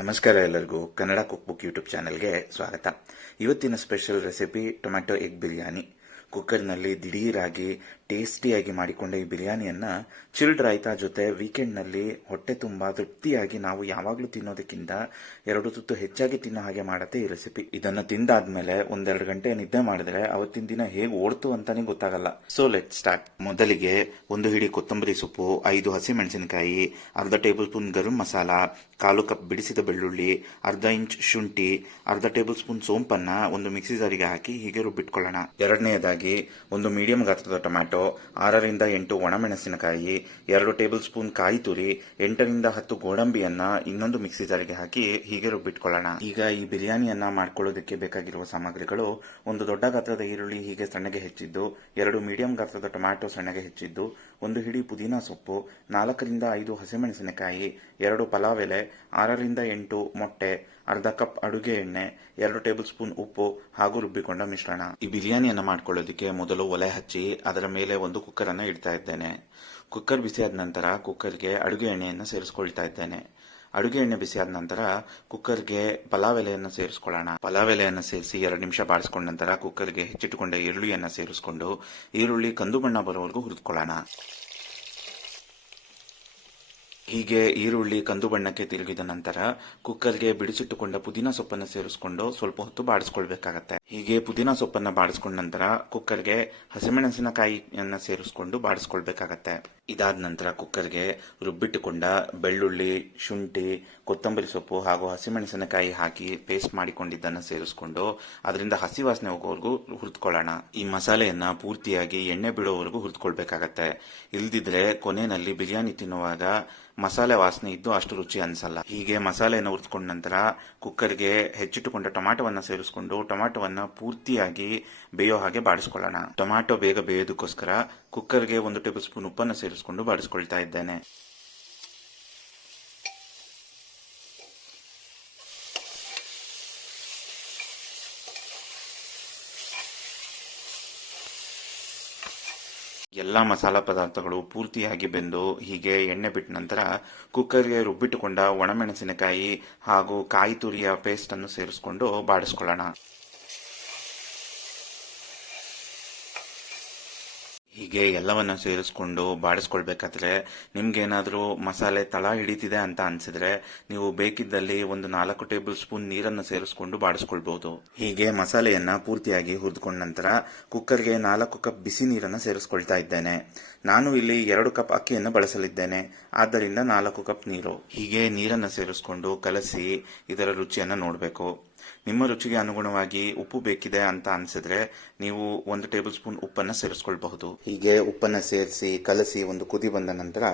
ನಮಸ್ಕಾರ ಎಲ್ಲರಿಗೂ Kannada cook book YouTube ಚಾನೆಲ್ಗೆ ಸ್ವಾಗತ. ಇವತ್ತಿನ special recipe tomato egg biryani. ಕುಕ್ಕರ್ನಲ್ಲಿ ದಿಢೀರಾಗಿ ಟೇಸ್ಟಿಯಾಗಿ ಮಾಡಿಕೊಂಡ ಈ ಬಿರಿಯಾನಿಯನ್ನ ಚಿಲ್ಡ್ ರಾಯ್ತಾ ಜೊತೆ ವೀಕೆಂಡ್ನಲ್ಲಿ ಹೊಟ್ಟೆ ತುಂಬಾ ತೃಪ್ತಿಯಾಗಿ ನಾವು ಯಾವಾಗಲೂ ತಿನ್ನೋದಕ್ಕಿಂತ 2 ತುತ್ತು ಹೆಚ್ಚಾಗಿ ತಿನ್ನೋ ಹಾಗೆ ಮಾಡತ್ತೆ ಈ ರೆಸಿಪಿ. ಇದನ್ನ ತಿಂದಾದ್ಮೇಲೆ 1-2 ಗಂಟೆ ನಿದ್ದೆ ಮಾಡಿದ್ರೆ ಅವತ್ತಿನ ದಿನ ಹೇಗೆ ಓಡ್ತು ಅಂತಾನೆ ಗೊತ್ತಾಗಲ್ಲ. So let start. ಮೊದಲಿಗೆ 1 ಹಿಡಿ ಕೊತ್ತಂಬರಿ ಸೊಪ್ಪು, 5 ಹಸಿಮೆಣಸಿನಕಾಯಿ, ಅರ್ಧ table spoon garam masala, 1/4 cup ಬಿಡಿಸಿದ ಬೆಳ್ಳುಳ್ಳಿ, ಅರ್ಧ ಇಂಚ್ ಶುಂಠಿ, ಅರ್ಧ ಟೇಬಲ್ ಸ್ಪೂನ್ ಸೋಂಪನ್ನ ಒಂದು ಮಿಕ್ಸಿ ಜಾರಿಗೆ ಹಾಕಿ ಹೀಗೆ ರುಬ್ಬಿಟ್ಕೊಳ್ಳೋಣ. ಎರಡನೆಯದಾಗಿ 1 ಮೀಡಿಯಂ ಗಾತ್ರದ ಟೊಮ್ಯಾಟೊ, 6ರಿಂದ 8 ಒಣಮೆಣಸಿನಕಾಯಿ, 2 ಟೇಬಲ್ ಸ್ಪೂನ್ ಕಾಯಿ ತುರಿ, 8ರಿಂದ 10 ಗೋಡಂಬಿಯನ್ನ ಇನ್ನೊಂದು ಮಿಕ್ಸಿ ಜಾರಿಗೆ ಹಾಕಿ ಹೀಗೆ ರುಬ್ಬಿಟ್ಕೊಳ್ಳೋಣ. ಈಗ ಈ ಬಿರಿಯಾನಿಯನ್ನ ಮಾಡ್ಕೊಳ್ಳೋದಕ್ಕೆ ಬೇಕಾಗಿರುವ ಸಾಮಗ್ರಿಗಳು: 1 ದೊಡ್ಡ ಗಾತ್ರದ ಈರುಳ್ಳಿ ಹೀಗೆ ಸಣ್ಣಗೆ ಹೆಚ್ಚಿದ್ದು, 2 ಮೀಡಿಯಂ ಗಾತ್ರದ ಟೊಮ್ಯಾಟೊ ಸಣ್ಣಗೆ ಹೆಚ್ಚಿದ್ದು, 1 ಹಿಡಿ ಪುದೀನಾ ಸೊಪ್ಪು, 4ರಿಂದ 5 ಹಸಿಮೆಣಸಿನಕಾಯಿ, 2 ಪಲಾವ್ ಎಲೆ, 6ರಿಂದ 8 ಮೊಟ್ಟೆ, ಅರ್ಧ ಕಪ್ ಅಡುಗೆ ಎಣ್ಣೆ, 2 ಟೇಬಲ್ ಸ್ಪೂನ್ ಉಪ್ಪು ಹಾಗೂ ರುಬ್ಬಿಕೊಂಡ ಮಿಶ್ರಣ. ಈ ಬಿರಿಯಾನಿಯನ್ನ ಮಾಡ್ಕೊಳ್ಳೋದಕ್ಕೆ ಮೊದಲು ಒಲೆ ಹಚ್ಚಿ ಅದರ ಮೇಲೆ ಒಂದು ಕುಕ್ಕರ್ ಅನ್ನ ಇಡ್ತಾ ಇದ್ದೇನೆ. ಕುಕ್ಕರ್ ಬಿಸಿಯಾದ ನಂತರ ಕುಕ್ಕರ್ಗೆ ಅಡುಗೆ ಎಣ್ಣೆಯನ್ನು ಸೇರಿಸ್ಕೊಳ್ತಾ ಇದ್ದೇನೆ. ಅಡುಗೆ ಎಣ್ಣೆ ಬಿಸಿಯಾದ ನಂತರ ಕುಕ್ಕರ್ಗೆ ಪಲಾವ್ ಎಲೆಯನ್ನು ಸೇರಿಸ್ಕೊಳ್ಳೋಣ. ಪಲಾವ್ ಎಲೆಯನ್ನು ಸೇರಿಸಿ 2 ನಿಮಿಷ ಬಾಡಿಸ್ಕೊಂಡ ನಂತರ ಕುಕ್ಕರ್ಗೆ ಹೆಚ್ಚಿಟ್ಟುಕೊಂಡ ಈರುಳ್ಳಿಯನ್ನು ಸೇರಿಸಿಕೊಂಡು ಈರುಳ್ಳಿ ಕಂದು ಬಣ್ಣ ಬರುವವರೆಗೂ ಹುರಿದುಕೊಳ್ಳೋಣ. ಹೀಗೆ ಈರುಳ್ಳಿ ಕಂದು ಬಣ್ಣಕ್ಕೆ ತಿರುಗಿದ ನಂತರ ಕುಕ್ಕರ್ಗೆ ಬಿಡಿಸಿಟ್ಟುಕೊಂಡ ಪುದೀನಾ ಸೊಪ್ಪನ್ನು ಸೇರಿಸಿಕೊಂಡು ಸ್ವಲ್ಪ ಹೊತ್ತು ಬಾಡಿಸ್ಕೊಳ್ಬೇಕಾಗತ್ತೆ. ಹೀಗೆ ಪುದೀನಾ ಸೊಪ್ಪನ್ನು ಬಾಡಿಸ್ಕೊಂಡ ನಂತರ ಕುಕ್ಕರ್ಗೆ ಹಸಿಮೆಣಸಿನಕಾಯಿಯನ್ನ ಸೇರಿಸಿಕೊಂಡು ಬಾಡಿಸ್ಕೊಳ್ಬೇಕಾಗತ್ತೆ. ಇದಾದ ನಂತರ ಕುಕ್ಕರ್ಗೆ ರುಬ್ಬಿಟ್ಟುಕೊಂಡ ಬೆಳ್ಳುಳ್ಳಿ, ಶುಂಠಿ, ಕೊತ್ತಂಬರಿ ಸೊಪ್ಪು ಹಾಗೂ ಹಸಿಮೆಣಸಿನಕಾಯಿ ಹಾಕಿ ಪೇಸ್ಟ್ ಮಾಡಿಕೊಂಡಿದ್ದನ್ನು ಸೇರಿಸಿಕೊಂಡು ಅದರಿಂದ ಹಸಿ ವಾಸನೆ ಹೋಗೋವರೆಗೂ ಹುರಿದುಕೊಳ್ಳೋಣ. ಈ ಮಸಾಲೆಯನ್ನ ಪೂರ್ತಿಯಾಗಿ ಎಣ್ಣೆ ಬಿಡೋವರೆಗೂ ಹುರಿದುಕೊಳ್ಬೇಕಾಗತ್ತೆ. ಇಲ್ದಿದ್ರೆ ಕೊನೆಯಲ್ಲಿ ಬಿರಿಯಾನಿ ತಿನ್ನುವಾಗ ಮಸಾಲೆ ವಾಸನೆ ಇದ್ದು ಅಷ್ಟು ರುಚಿ ಅನ್ಸಲ್ಲ. ಹೀಗೆ ಮಸಾಲೆಯನ್ನು ಹುರಿದುಕೊಂಡ ನಂತರ ಕುಕ್ಕರ್ಗೆ ಹೆಚ್ಚಿಟ್ಟುಕೊಂಡ ಟೊಮ್ಯಾಟೊವನ್ನ ಸೇರಿಸಿಕೊಂಡು ಟೊಮ್ಯಾಟೊವನ್ನ ಪೂರ್ತಿಯಾಗಿ ಬೇಯೋ ಹಾಗೆ ಬಾಡಿಸ್ಕೊಳ್ಳೋಣ. ಟೊಮ್ಯಾಟೊ ಬೇಗ ಬೇಯೋದಕ್ಕೋಸ್ಕರ ಕುಕ್ಕರ್ಗೆ 1 ಟೇಬಲ್ ಸ್ಪೂನ್ ಉಪ್ಪನ್ನು ಸೇರಿಸಿಕೊಂಡು ಬಾಡಿಸ್ಕೊಳ್ತಾ ಇದ್ದೇನೆ. ಎಲ್ಲಾ ಮಸಾಲಾ ಪದಾರ್ಥಗಳು ಪೂರ್ತಿಯಾಗಿ ಬೆಂದು ಹೀಗೆ ಎಣ್ಣೆ ಬಿಟ್ಟ ನಂತರ ಕುಕ್ಕರ್ಗೆ ರುಬ್ಬಿಟ್ಟುಕೊಂಡ ಒಣಮೆಣಸಿನಕಾಯಿ ಹಾಗೂ ಕಾಯಿ ತುರಿಯ ಪೇಸ್ಟ್ ಅನ್ನು ಸೇರಿಸಿಕೊಂಡು ಬಾಡಿಸ್ಕೊಳ್ಳೋಣ. ಹೀಗೆ ಎಲ್ಲವನ್ನ ಸೇರಿಸ್ಕೊಂಡು ಬಾಡಿಸ್ಕೊಳ್ಬೇಕಾದ್ರೆ ನಿಮ್ಗೇನಾದ್ರೂ ಮಸಾಲೆ ತಳ ಹಿಡಿತಿದೆ ಅಂತ ಅನ್ಸಿದ್ರೆ ನೀವು ಬೇಕಿದ್ದಲ್ಲಿ 4 ಟೇಬಲ್ ಸ್ಪೂನ್ ನೀರನ್ನು ಸೇರಿಸ್ಕೊಂಡು ಬಾಡಿಸ್ಕೊಳ್ಬಹುದು. ಹೀಗೆ ಮಸಾಲೆಯನ್ನ ಪೂರ್ತಿಯಾಗಿ ಹುರಿದುಕೊಂಡ ನಂತರ ಕುಕ್ಕರ್ಗೆ 4 ಕಪ್ ಬಿಸಿ ನೀರನ್ನು ಸೇರಿಸ್ಕೊಳ್ತಾ ಇದ್ದೇನೆ. ನಾನು ಇಲ್ಲಿ 2 ಕಪ್ ಅಕ್ಕಿಯನ್ನು ಬಳಸಲಿದ್ದೇನೆ, ಆದ್ದರಿಂದ 4 ಕಪ್ ನೀರು. ಹೀಗೆ ನೀರನ್ನು ಸೇರಿಸ್ಕೊಂಡು ಕಲಸಿ ಇದರ ರುಚಿಯನ್ನು ನೋಡಬೇಕು. ನಿಮ್ಮ ರುಚಿಗೆ ಅನುಗುಣವಾಗಿ ಉಪ್ಪು ಬೇಕಿದೆ ಅಂತ ಅನ್ಸಿದ್ರೆ ನೀವು 1 ಟೇಬಲ್ ಸ್ಪೂನ್ ಉಪ್ಪನ್ನು ಸೇರಿಸ್ಕೊಳ್ಬಹುದು. ಹೀಗೆ ಉಪ್ಪನ್ನು ಸೇರಿಸಿ ಕಲಸಿ ಒಂದು ಕುದಿ ಬಂದ ನಂತರ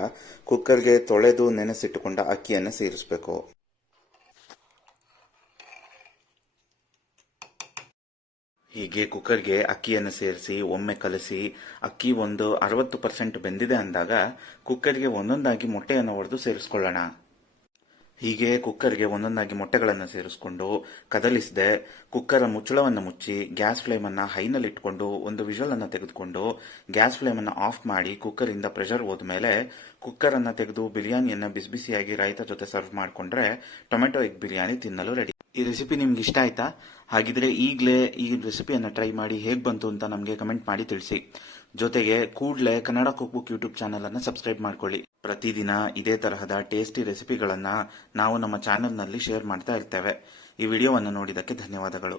ಕುಕ್ಕರ್ಗೆ ತೊಳೆದು ನೆನೆಸಿಟ್ಟುಕೊಂಡ ಅಕ್ಕಿಯನ್ನು ಸೇರಿಸಬೇಕು. ಹೀಗೆ ಕುಕ್ಕರ್ಗೆ ಅಕ್ಕಿಯನ್ನು ಸೇರಿಸಿ ಒಮ್ಮೆ ಕಲಸಿ ಅಕ್ಕಿ ಒಂದು 60% ಬೆಂದಿದೆ ಅಂದಾಗ ಕುಕ್ಕರ್ಗೆ ಒಂದೊಂದಾಗಿ ಮೊಟ್ಟೆಯನ್ನು ಒಡೆದು ಸೇರಿಸ್ಕೊಳ್ಳೋಣ. ಹೀಗೆ ಕುಕ್ಕರ್ಗೆ ಒಂದೊಂದಾಗಿ ಮೊಟ್ಟೆಗಳನ್ನು ಸೇರಿಸಿಕೊಂಡು ಕದಲಿಸದೆ ಕುಕ್ಕರ್ ಮುಚ್ಚಳವನ್ನು ಮುಚ್ಚಿ ಗ್ಯಾಸ್ ಫ್ಲೇಮ್ ಅನ್ನ ಹೈನಲ್ಲಿ ಇಟ್ಕೊಂಡು ಒಂದು ವಿಷಲ್ ಅನ್ನು ತೆಗೆದುಕೊಂಡು ಗ್ಯಾಸ್ ಫ್ಲೇಮ್ ಅನ್ನು ಆಫ್ ಮಾಡಿ ಕುಕ್ಕರ್ ಇಂದ ಪ್ರೆಷರ್ ಹೋದ್ಮೇಲೆ ಕುಕ್ಕರ್ ಅನ್ನ ತೆಗೆದು ಬಿರಿಯಾನಿಯನ್ನ ಬಿಸಿಬಿಸಿಯಾಗಿ ರೈತಾ ಜೊತೆ ಸರ್ವ್ ಮಾಡಿಕೊಂಡ್ರೆ ಟೊಮೆಟೊ ಎಗ್ ಬಿರಿಯಾನಿ ತಿನ್ನಲು ರೆಡಿ. ಈ ರೆಸಿಪಿ ನಿಮ್ಗೆ ಇಷ್ಟ ಆಯ್ತಾ? ಹಾಗಿದ್ರೆ ಈಗಲೇ ಈ ರೆಸಿಪಿಯನ್ನು ಟ್ರೈ ಮಾಡಿ ಹೇಗೆ ಬಂತು ಅಂತ ನಮಗೆ ಕಮೆಂಟ್ ಮಾಡಿ ತಿಳಿಸಿ. ಜೊತೆಗೆ ಕೂಡಲೇ Kannada cook book YouTube channel ಅನ್ನು ಸಬ್ಸ್ಕ್ರೈಬ್ ಮಾಡ್ಕೊಳ್ಳಿ. ಪ್ರತಿದಿನ ಇದೇ ತರಹದ ಟೇಸ್ಟಿ ರೆಸಿಪಿಗಳನ್ನ ನಾವು ನಮ್ಮ ಚಾನೆಲ್ನಲ್ಲಿ ಶೇರ್ ಮಾಡ್ತಾ ಇರ್ತೇವೆ. ಈ ವಿಡಿಯೋವನ್ನು ನೋಡಿದ್ದಕ್ಕೆ ಧನ್ಯವಾದಗಳು.